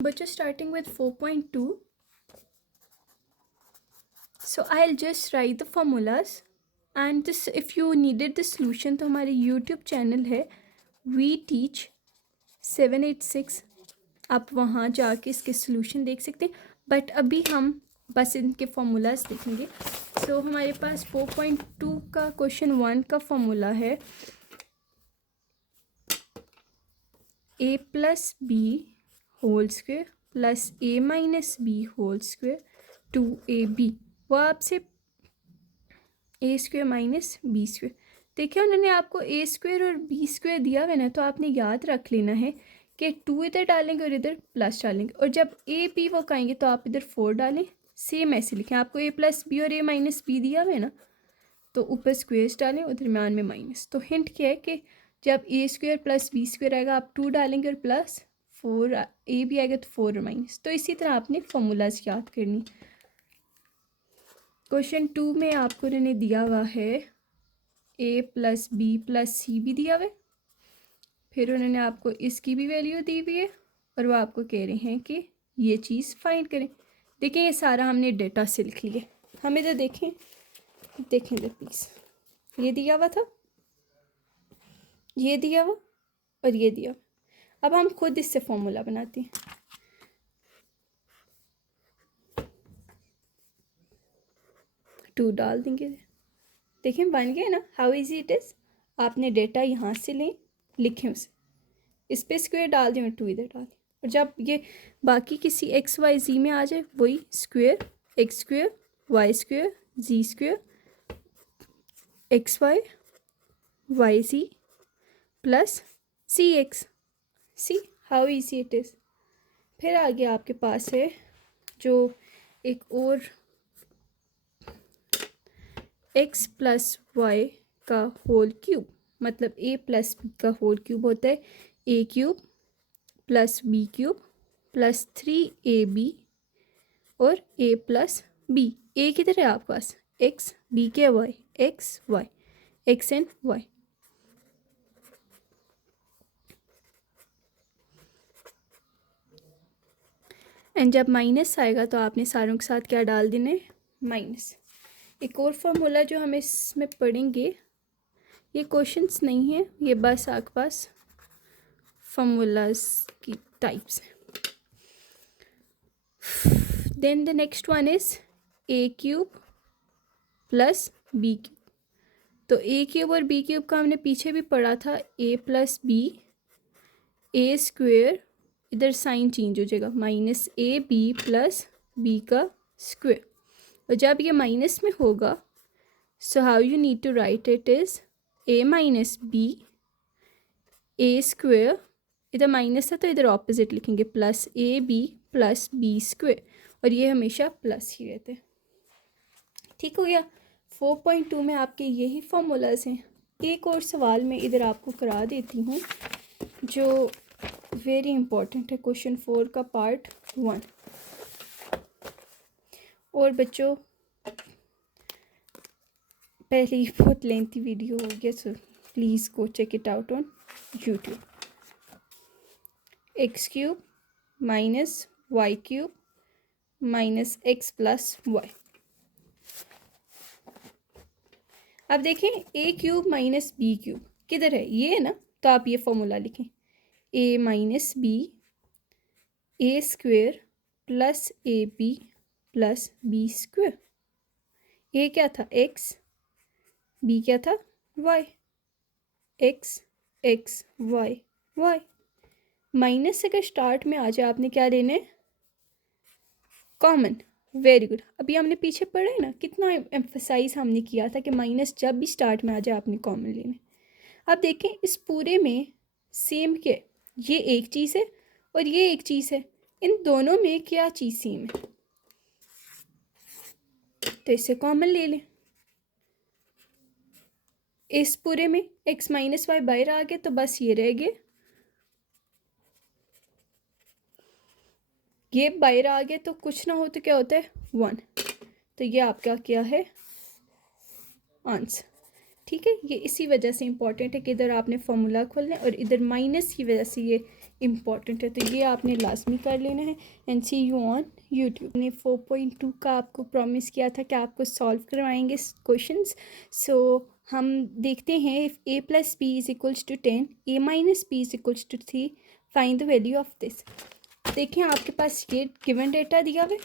But just starting with 4.2. So I'll just write the formulas, and this, if you needed the solution, तो हमारे YouTube channel है We Teach 786, आप वहाँ जाके इसके सॉल्यूशन देख सकते हैं, बट अभी हम बस इनके फॉर्मूलाज देखेंगे। सो हमारे पास 4.2 का क्वेश्चन 1 का फॉर्मूला है a plus b whole square plus a minus b whole square 2ab। वो आपसे a square minus b square, देखिए उन्होंने आपको ए स्क्वेयर और बी स्क्वेयर दिया हुआ ना, तो आपने याद रख लेना है कि 2 इधर डालेंगे और इधर प्लस डालेंगे, और जब ए बी वो कहेंगे तो आप इधर 4 डालें। सेम ऐसे लिखें, आपको ए प्लस बी और ए माइनस बी दिया हुआ है ना, तो ऊपर स्क्वेयर्स डालें और दरम्यान में माइनस। तो हिंट क्या है कि जब ए स्क्वेयर प्लस बी स्क्वेयर आएगा आप 2 डालेंगे और प्लस 4 ए भी आएगा तो 4 और माइनस। तो इसी तरह आपने फॉर्मूलाज याद करनी। क्वेश्चन 2 में आपको उन्होंने दिया हुआ है ए प्लस बी प्लस सी भी दिया हुआ है, फिर उन्होंने आपको इसकी भी वैल्यू दी हुई है, और वो आपको कह रहे हैं कि ये चीज़ फाइंड करें। देखें ये सारा हमने डेटा से लिख लिया। हम इधर देखें इधर प्लीज़, ये दिया हुआ था, ये दिया हुआ और ये दिया हुआ। अब हम खुद इससे फॉर्मूला बनाते हैं। टू डाल देंगे, देखें बन गया ना। How easy it is. आपने डेटा यहाँ से लें, लिखें उसे, इस पर स्क्वेयर डाल दें और 2 इधर डाल दें, और जब ये बाकी किसी एक्स वाई जी में आ जाए वही square, X square Y square Z square X Y Z plus C X. See how easy it is. फिर आगे आपके पास है जो एक और एक्स प्लस वाई का होल क्यूब, मतलब ए प्लस बी का होल क्यूब होता है A cube plus B cube plus 3ab और a प्लस बी। ए किधर है आपके पास, एक्स, बी के Y, X Y, X and Y. And जब माइनस आएगा तो आपने सारों के साथ क्या डाल देना है, माइनस। एक और फार्मूला जो हम इसमें पढ़ेंगे, ये क्वेश्चंस नहीं है, ये बस आपके पास फार्मूलाज की टाइप्स हैं। Then the next one is a cube plus B cube. तो ए क्यूब और बी क्यूब का हमने पीछे भी पढ़ा था, a plus B, A square, इधर साइन चेंज हो जाएगा, minus A B plus B का स्क्वेयर। और जब ये माइनस में होगा, so how you need to write it is a minus B, A square, इधर माइनस था तो इधर ऑपोजिट लिखेंगे, plus A B plus B square, और ये हमेशा प्लस ही रहते हैं। ठीक हो गया। 4.2 में आपके यही फॉर्मूलाज हैं। एक और सवाल मैं इधर आपको करा देती हूँ जो वेरी इंपॉर्टेंट है, क्वेश्चन 4 का पार्ट 1। और बच्चों पहले ही बहुत लेंथी वीडियो हो गया, so please go check it out on YouTube. X cube minus y cube minus x plus y. अब देखें a cube minus b cube किधर है, ये है ना, तो आप ये फॉर्मूला लिखें, A minus B, A square plus A B plus B square. A क्या था, एक्स, बी क्या था, Y, X X Y Y. Minus से अगर स्टार्ट में आ जाए आपने क्या लेना है, कॉमन। Very good. अभी हमने पीछे पढ़ा है ना, कितना एम्फसाइज हमने किया था कि माइनस जब भी स्टार्ट में आ जाए आपने कॉमन लेना है। अब देखें इस पूरे में सेम क्या, ये एक चीज़ है और ये एक चीज़ है, इन दोनों में क्या चीज़ सेम है, तो इससे कॉमन ले लें। इस पूरे में x माइनस वाई बाहर आ गया तो बस ये रह गया, ये बाहर आ गया तो कुछ ना हो तो क्या होता है 1, तो ये आपका क्या है, आंसर। ठीक है, ये इसी वजह से इंपॉर्टेंट है कि इधर आपने फॉर्मूला खोलना है और इधर माइनस की वजह से ये इम्पॉर्टेंट है, तो ये आपने लाजमी कर लेना है। And see you on YouTube. ने 4.2 का आपको प्रॉमिस किया था कि आपको सॉल्व करवाएंगे क्वेश्चंस। सो हम देखते हैं, if a plus b is equals to 10, a minus b is equals to 3, find the value of this. देखें आपके पास ये गिवन डेटा दिया हुआ है,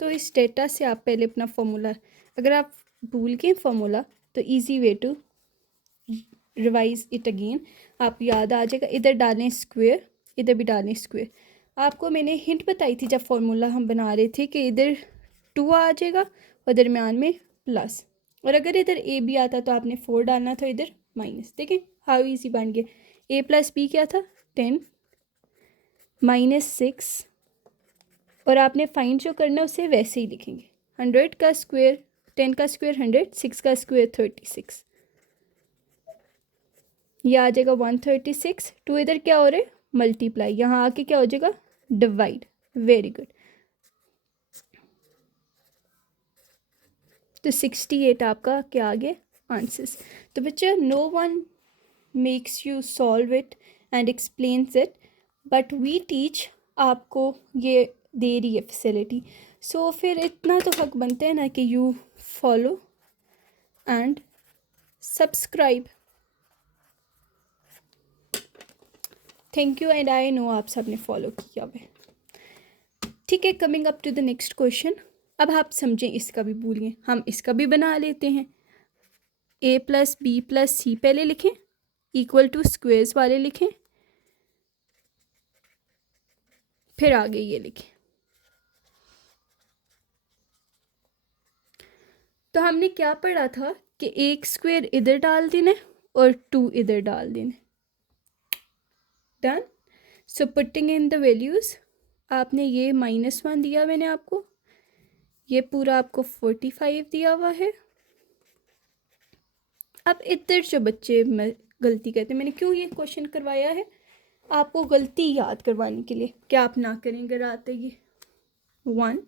तो इस डेटा से आप पहले अपना फॉर्मूला, अगर आप भूल गए फॉर्मूला तो easy way to revise it again, आप याद आ जाएगा। इधर डालें स्क्वायर, इधर भी डालें स्क्वायर। आपको मैंने हिंट बताई थी जब फॉर्मूला हम बना रहे थे कि इधर 2 आ जाएगा और दरमियान में प्लस, और अगर इधर ए बी आता तो आपने 4 डालना था, इधर माइनस। देखें हाउ इजी बन गया। ए प्लस बी क्या था 10 माइनस 6, और आपने फाइंड जो करना है उसे वैसे ही लिखेंगे। 100 का स्क्वायर, 10 का स्क्वायर 100, 6 का स्क्वायर 36, ये आ जाएगा 136। 2 इधर क्या हो रहा है मल्टीप्लाई, यहाँ आके क्या हो जाएगा डिवाइड। Very good. तो 68 आपका क्या आ गया आंसर्स। तो बच्चा no one makes you solve it and explains it, but we teach, आपको ये दे रही है फैसिलिटी। सो फिर इतना तो हक बनते हैं ना कि you follow and subscribe. Thank you, and I know आप सब ने फॉलो किया हुआ है। ठीक है, coming up to the next question. अब आप समझें, इसका भी भूलिए, हम इसका भी बना लेते हैं। a प्लस बी प्लस सी पहले लिखें, इक्वल टू स्क्वेयर्स वाले लिखें, फिर आगे ये लिखें। तो हमने क्या पढ़ा था कि एक स्क्वेयर इधर डाल देना और 2 इधर डाल देना। Done. So putting in the values, आपने ये -1 दिया मैंने आपको, ये पूरा आपको 45 दिया हुआ है। अब इधर जो बच्चे गलती करते हैं, मैंने क्यों ये क्वेश्चन करवाया है, आपको गलती याद करवाने के लिए, क्या आप ना करें अगर आते ये 1।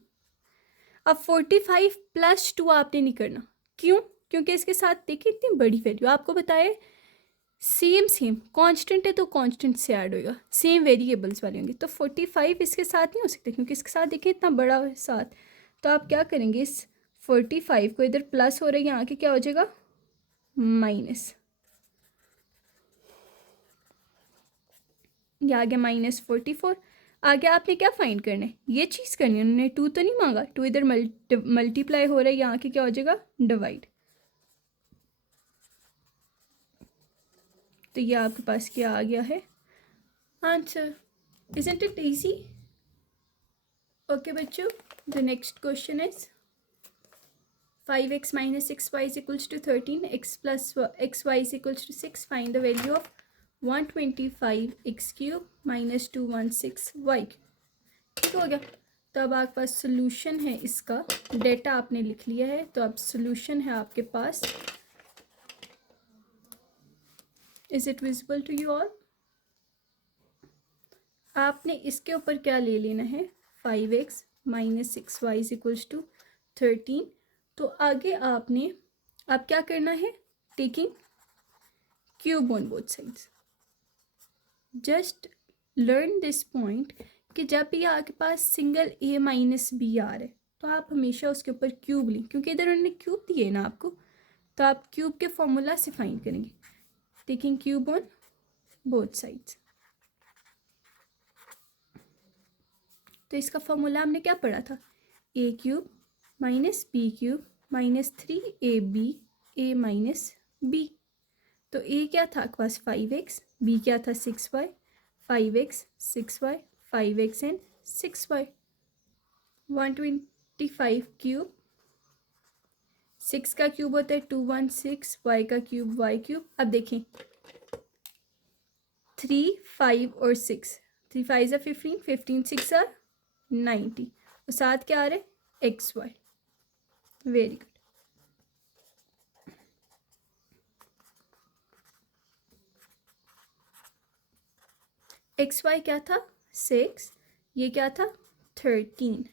अब 45 प्लस 2 आपने नहीं करना, क्यों? क्योंकि इसके साथ देखिए इतनी बड़ी वैल्यू आपको बताए, सेम कांस्टेंट है तो कांस्टेंट से ऐड होएगा, सेम वेरिएबल्स वाले होंगे। तो 45 इसके साथ नहीं हो सकते क्योंकि इसके साथ देखिए इतना बड़ा है साथ। तो आप क्या करेंगे, इस 45 को इधर प्लस हो रहा है, यहाँ के क्या हो जाएगा माइनस, ये आ गया -44। आगे आपने क्या फाइंड करना है, ये चीज़ करनी है। उन्होंने 2 तो नहीं मांगा, 2 इधर मल्टीप्लाई हो रहा है, यहाँ के क्या हो जाएगा डिवाइड। तो ये आपके पास क्या आ गया है answer. Isn't it easy? Okay बच्चों, the next question is 5x minus 6y is equals to 13, x plus xy is equals to 6. Find the value of 125x cube minus 216y। ठीक हो गया। तो अब आपके पास सोल्यूशन है, इसका डेटा आपने लिख लिया है, तो अब सोल्यूशन है आपके पास। Is it visible to you all? आपने इसके ऊपर क्या ले लेना है, 5x minus 6y is equals to 13। तो आगे आपने अब क्या करना है, taking cube on both sides. Just learn this point कि जब भी आपके पास सिंगल a माइनस बी आ रहा है तो आप हमेशा उसके ऊपर क्यूब लें, क्योंकि इधर उन्होंने क्यूब दिए ना आपको, तो आप क्यूब के फॉर्मूला से फाइंड करेंगे, taking cube on both sides. तो इसका फॉर्मूला हमने क्या पढ़ा था, a cube minus b cube minus 3ab a minus b। तो a क्या था आपके पास 5x, b क्या था 6y, 5x 6y 5x and 6y। 125 cube, 6 का क्यूब होता है 216, y का क्यूब y क्यूब। अब देखें 3 5 और 6, 3 5 15, 15 6 90, और साथ क्या आ रहा है xy। Very good. xy क्या था 6, ये क्या था 13।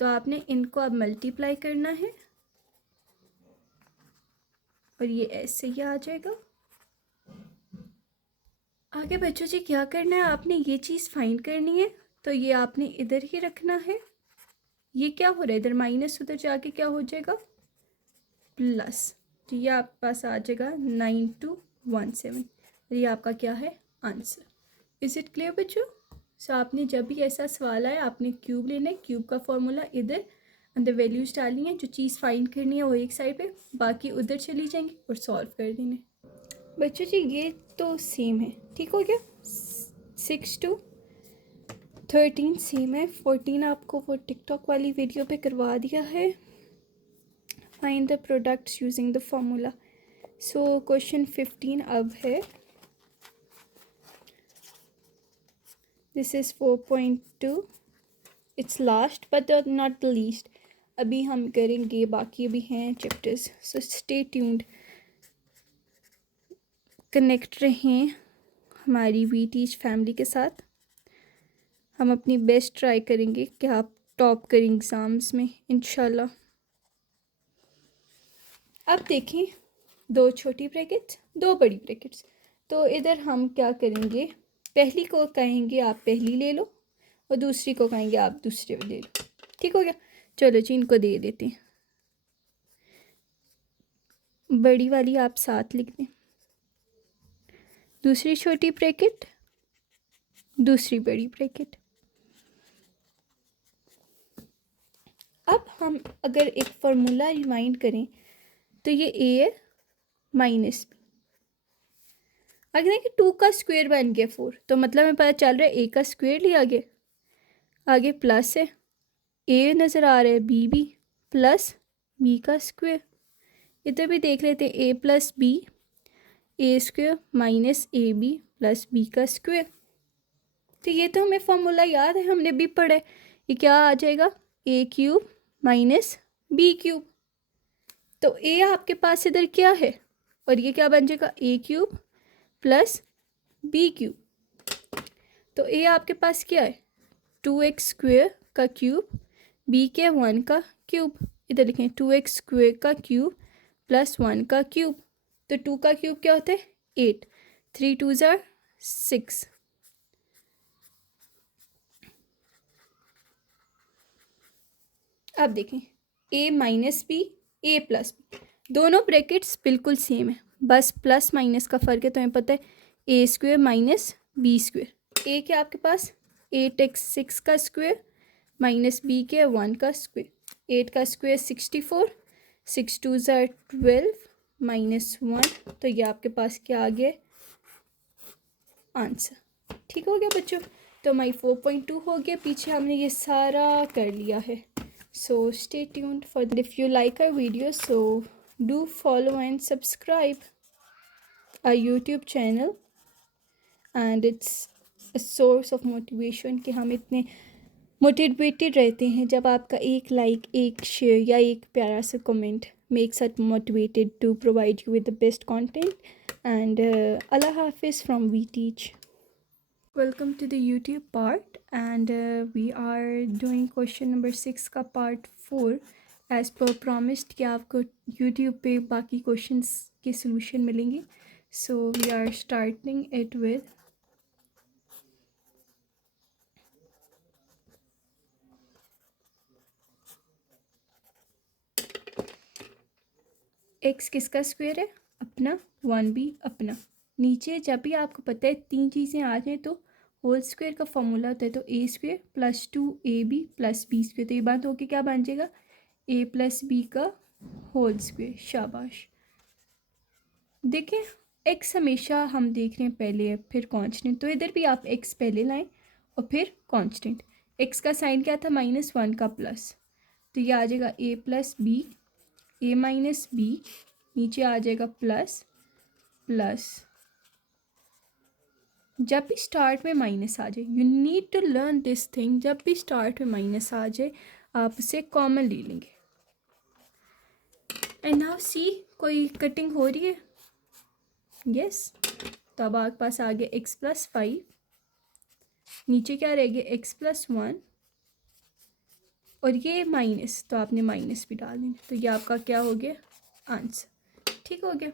तो आपने इनको अब मल्टीप्लाई करना है और ये ऐसे ही आ जाएगा। आगे बच्चों जी क्या करना है, आपने ये चीज़ फाइंड करनी है, तो ये आपने इधर ही रखना है। ये क्या हो रहा है, इधर माइनस, उधर जाके क्या हो जाएगा प्लस, तो ये आपके पास आ जाएगा 9217। और ये आपका क्या है आंसर। इज़ इट क्लियर बच्चों? सो आपने जब भी ऐसा सवाल आए आपने क्यूब लेना है, क्यूब का फॉर्मूला इधर अंदर वैल्यूज डालनी है, जो चीज़ फाइंड करनी है वो एक साइड पे, बाकी उधर चली जाएंगी और सॉल्व कर देने। बच्चों जी ये तो सेम है, ठीक हो गया। 6 to 13 सेम है। 14 आपको वो टिकटॉक वाली वीडियो पे करवा दिया है। Find the products using the formula. So question 15 अब है, this is 4.2, it's last but not the least. अभी हम करेंगे, बाकी अभी हैं chapters, so stay tuned, connect रहें हमारी वी टीच फैमिली के साथ। हम अपनी बेस्ट ट्राई करेंगे कि आप टॉप करें एग्ज़ाम्स में इंशाल्लाह। अब देखें, 2 छोटी ब्रैकेट्स 2 बड़ी ब्रैकेट्स, तो इधर हम क्या करेंगे, पहली को कहेंगे आप पहली ले लो और दूसरी को कहेंगे आप दूसरे ले लो, ठीक हो गया। चलो जी इनको दे देते हैं, बड़ी वाली आप साथ लिख दें, दूसरी छोटी ब्रैकेट, दूसरी बड़ी ब्रैकेट। अब हम अगर एक फार्मूला रिमाइंड करें तो ये ए है माइनस बी, अगर देखिए 2 का स्क्वायर बन गया 4, तो मतलब हमें पता चल रहा है ए का स्क्वायर लिया गया, आगे प्लस है, ए नज़र आ रहा है बी भी, प्लस बी का स्क्वायर। इधर भी देख लेते हैं, A plus B, A square minus A B plus B का स्क्वायर। तो ये तो हमें फॉर्मूला याद है, हमने भी पढ़ा है। ये क्या आ जाएगा, ए क्यूब माइनस बी क्यूब। तो ए आपके पास इधर क्या है, और ये क्या बन जाएगा ए क्यूब प्लस बी क्यूब। तो ए आपके पास क्या है 2x स्क्वेयर का क्यूब, बी के 1 का क्यूब, इधर लिखें 2x स्क्वेयर का क्यूब प्लस 1 का क्यूब। तो 2 का क्यूब क्या होता है 8, 3 2 are 6। अब देखें a minus B, a plus b, दोनों ब्रैकेट्स बिल्कुल सेम है, बस प्लस माइनस का फ़र्क है। तो हमें पता है ए square minus b square. A क्या आपके पास 8x 6 का स्क्वेयर माइनस बी के 1 का स्क्वेयर, 8 का स्क्वेयर 64, 6 2 are 12 माइनस 1। तो ये आपके पास क्या आ गया आंसर, ठीक हो गया बच्चों। तो हमारी 4.2 हो गया, पीछे हमने ये सारा कर लिया है। So stay tuned for if you like our videos, so do follow and subscribe our YouTube channel, and it's a source of motivation कि हम इतने मोटिवेटेड रहते हैं जब आपका एक लाइक, एक शेयर या एक प्यारा सा comment makes us motivated to provide you with the best content. And Allah Hafiz from We Teach. Welcome to the YouTube part, and we are doing question number 6 का part 4 as per promised कि आपको YouTube पे बाकी questions के solution मिलेंगे। So we are starting it with x किसका square है अपना, 1b अपना। नीचे जब भी आपको पता है 3 चीज़ें आ जाए तो होल स्क्वायर का फॉर्मूला होता है, तो A square plus 2ab plus B square. तो ये बात होके क्या बन जाएगा a प्लस बी का होल स्क्वायर। शाबाश। देखें x हमेशा हम देख रहे हैं पहले है फिर कांस्टेंट, तो इधर भी आप x पहले लाएं और फिर कांस्टेंट। x का साइन क्या था -1 का प्लस, तो ये आ जाएगा a plus b, a minus b, नीचे आ जाएगा प्लस प्लस। जब भी स्टार्ट में माइनस आ जाए, you need to learn this thing, जब भी स्टार्ट में माइनस आ जाए आप उसे कॉमन ले लेंगे। एंड नाउ सी कोई कटिंग हो रही है, यस। तो अब आपके पास आ गया x प्लस 5, नीचे क्या रह गया x प्लस 1, और ये माइनस, तो आपने माइनस भी डाल देना। तो ये आपका क्या हो गया आंसर, ठीक हो गया।